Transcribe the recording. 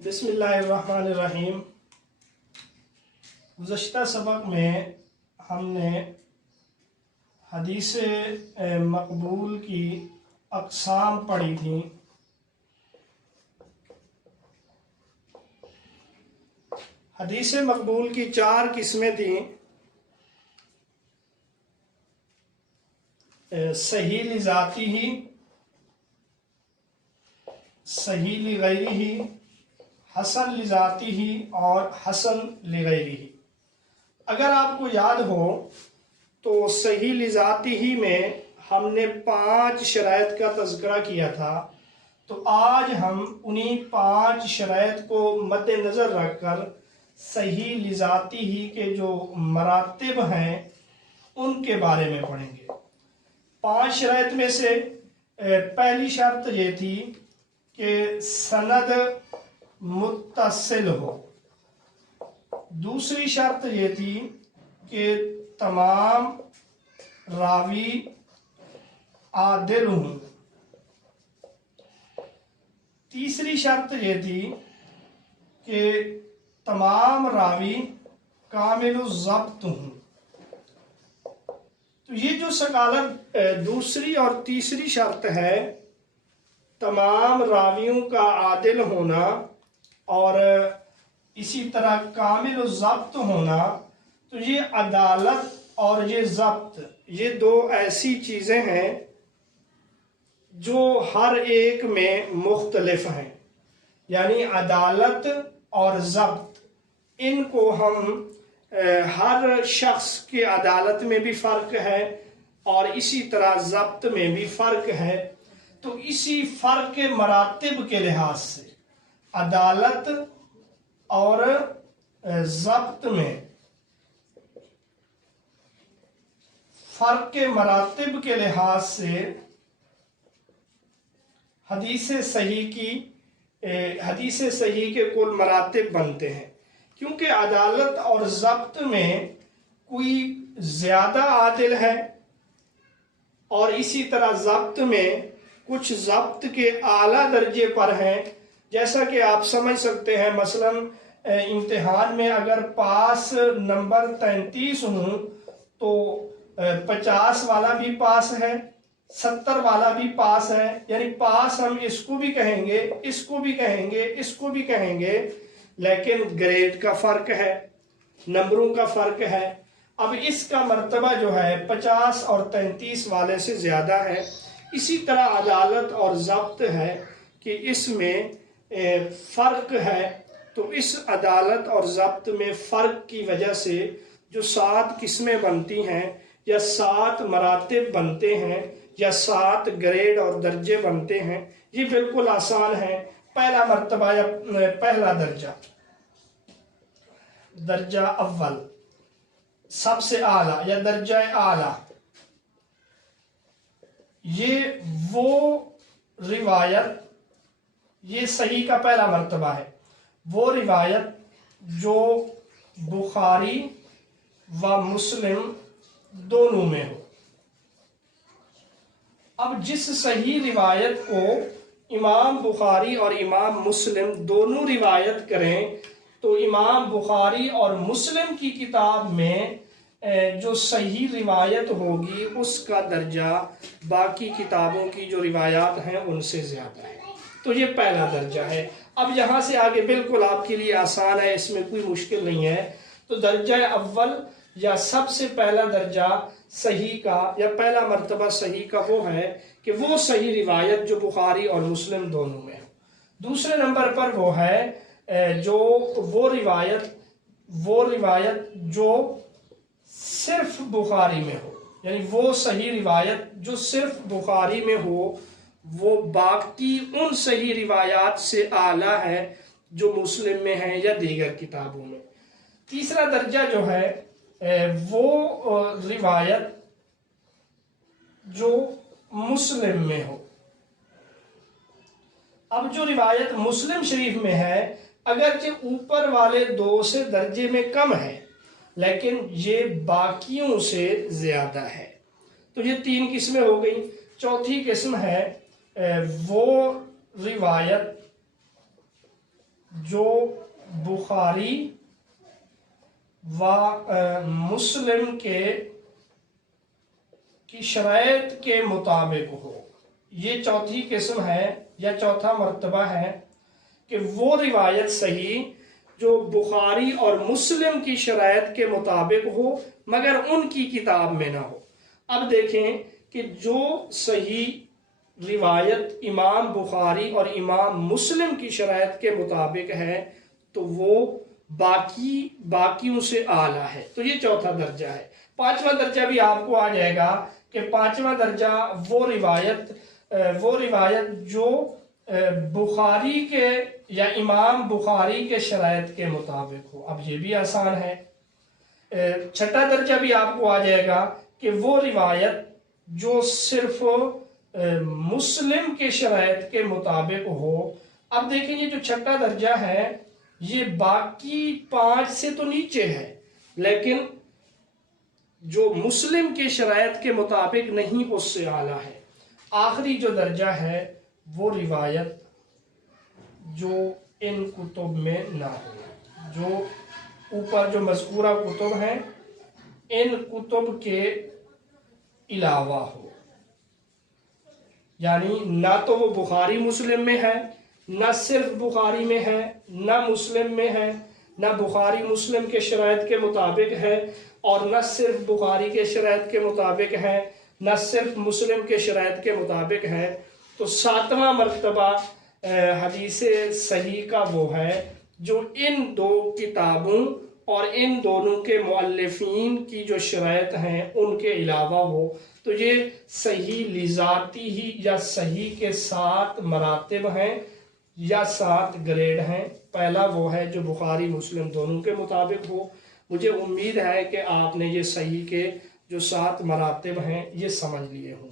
بسم اللہ الرحمن الرحیم۔ گزشتہ سبق میں ہم نے حدیث مقبول کی اقسام پڑھی تھیں۔ حدیث مقبول کی 4 قسمیں تھیں: صحیح لذاتی ہی، صحیح لغیری ہی، حسن لذاتی ہی اور حسن لغیری ہی۔ اگر آپ کو یاد ہو تو صحیح لذاتی ہی میں ہم نے 5 شرائط کا تذکرہ کیا تھا، تو آج ہم انہی 5 شرائط کو مد نظر رکھ کر صحیح لذاتی ہی کے جو مراتب ہیں ان کے بارے میں پڑھیں گے۔ 5 شرائط میں سے پہلی شرط یہ تھی کہ سند متصل ہو۔ دوسری شرط یہ تھی کہ تمام راوی عادل ہوں۔ تیسری شرط یہ تھی کہ تمام راوی کامل الضبط ہوں۔ تو یہ جو سکالر دوسری اور تیسری شرط ہے، تمام راویوں کا عادل ہونا اور اسی طرح کامل الضبط ہونا، تو یہ عدالت اور یہ ضبط، یہ 2 ایسی چیزیں ہیں جو ہر ایک میں مختلف ہیں۔ یعنی عدالت اور ضبط، ان کو ہم ہر شخص کے عدالت میں بھی فرق ہے اور اسی طرح ضبط میں بھی فرق ہے۔ تو اسی فرق کے مراتب کے لحاظ سے عدالت اور ضبط میں فرق کے مراتب کے لحاظ سے حدیث صحیح کے کل مراتب بنتے ہیں، کیونکہ عدالت اور ضبط میں کوئی زیادہ عادل ہے اور اسی طرح ضبط میں کچھ ضبط کے اعلیٰ درجے پر ہیں۔ جیسا کہ آپ سمجھ سکتے ہیں، مثلا امتحان میں اگر پاس نمبر 33 ہوں تو 50 والا بھی پاس ہے، 70 والا بھی پاس ہے۔ یعنی پاس ہم اس کو بھی کہیں گے، اس کو بھی کہیں گے، اس کو بھی کہیں گے، لیکن گریڈ کا فرق ہے، نمبروں کا فرق ہے۔ اب اس کا مرتبہ جو ہے 50 اور 33 والے سے زیادہ ہے۔ اسی طرح عدالت اور ضبط ہے کہ اس میں فرق ہے۔ تو اس عدالت اور ضبط میں فرق کی وجہ سے جو 7 قسمیں بنتی ہیں یا 7 مراتب بنتے ہیں یا 7 گریڈ اور درجے بنتے ہیں، یہ بالکل آسان ہے۔ پہلا مرتبہ یا پہلا درجہ اول، سب سے اعلیٰ یا درجہ اعلیٰ، یہ وہ روایت، یہ صحیح کا پہلا مرتبہ ہے، وہ روایت جو بخاری و مسلم دونوں میں ہو۔ اب جس صحیح روایت کو امام بخاری اور امام مسلم دونوں روایت کریں، تو امام بخاری اور مسلم کی کتاب میں جو صحیح روایت ہوگی اس کا درجہ باقی کتابوں کی جو روایات ہیں ان سے زیادہ ہے۔ تو یہ پہلا درجہ ہے۔ اب یہاں سے آگے بالکل آپ کے لیے آسان ہے، اس میں کوئی مشکل نہیں ہے۔ تو درجہ اول یا سب سے پہلا درجہ صحیح کا یا پہلا مرتبہ صحیح کا وہ ہے کہ وہ صحیح روایت جو بخاری اور مسلم دونوں میں ہے۔ دوسرے نمبر پر وہ ہے جو وہ روایت جو صرف بخاری میں ہو، یعنی وہ صحیح روایت جو صرف بخاری میں ہو، وہ باقی ان صحیح روایات سے اعلیٰ ہے جو مسلم میں ہیں یا دیگر کتابوں میں۔ تیسرا درجہ جو ہے وہ روایت جو مسلم میں ہو۔ اب جو روایت مسلم شریف میں ہے، اگرچہ اوپر والے 2 سے درجے میں کم ہے، لیکن یہ باقیوں سے زیادہ ہے۔ تو یہ 3 قسمیں ہو گئیں۔ چوتھی قسم ہے وہ روایت جو بخاری و مسلم کی شرائط کے مطابق ہو. یہ چوتھی قسم ہے یا چوتھا مرتبہ ہے کہ وہ روایت صحیح جو بخاری اور مسلم کی شرائط کے مطابق ہو مگر ان کی کتاب میں نہ ہو. اب دیکھیں کہ جو صحیح روایت امام بخاری اور امام مسلم کی شرائط کے مطابق ہے تو وہ باقیوں سے اعلیٰ ہے. تو یہ چوتھا درجہ ہے. پانچواں درجہ بھی آپ کو آ جائے گا کہ پانچواں درجہ وہ روایت جو بخاری کے یا امام بخاری کے شرائط کے مطابق ہو. اب یہ بھی آسان ہے. چھٹا درجہ بھی آپ کو آ جائے گا کہ وہ روایت جو صرف مسلم کے شرائط کے مطابق ہو. اب دیکھیں یہ جو چھٹا درجہ ہے یہ باقی 5 سے تو نیچے ہے لیکن جو مسلم کے شرائط کے مطابق نہیں اس سے اعلیٰ ہے. آخری جو درجہ ہے وہ روایت جو ان کتب میں نہ ہو, جو اوپر جو مذکورہ کتب ہیں ان کتب کے علاوہ ہو. یعنی نہ تو وہ بخاری مسلم میں ہے, نہ صرف بخاری میں ہے, نہ مسلم میں ہے, نہ بخاری مسلم کے شرائط کے مطابق ہے اور نہ صرف بخاری کے شرائط کے مطابق ہے, نہ صرف مسلم کے شرائط کے مطابق ہے. تو ساتواں مرتبہ حدیث صحیح کا وہ ہے جو ان دو کتابوں اور ان دونوں کے مؤلفین کی جو شرائط ہیں ان کے علاوہ ہو. تو یہ صحیح لذاتی ہی یا صحیح کے 7 مراتب ہیں یا 7 گریڈ ہیں. پہلا وہ ہے جو بخاری مسلم دونوں کے مطابق ہو. مجھے امید ہے کہ آپ نے یہ صحیح کے جو 7 مراتب ہیں یہ سمجھ لیے ہوں.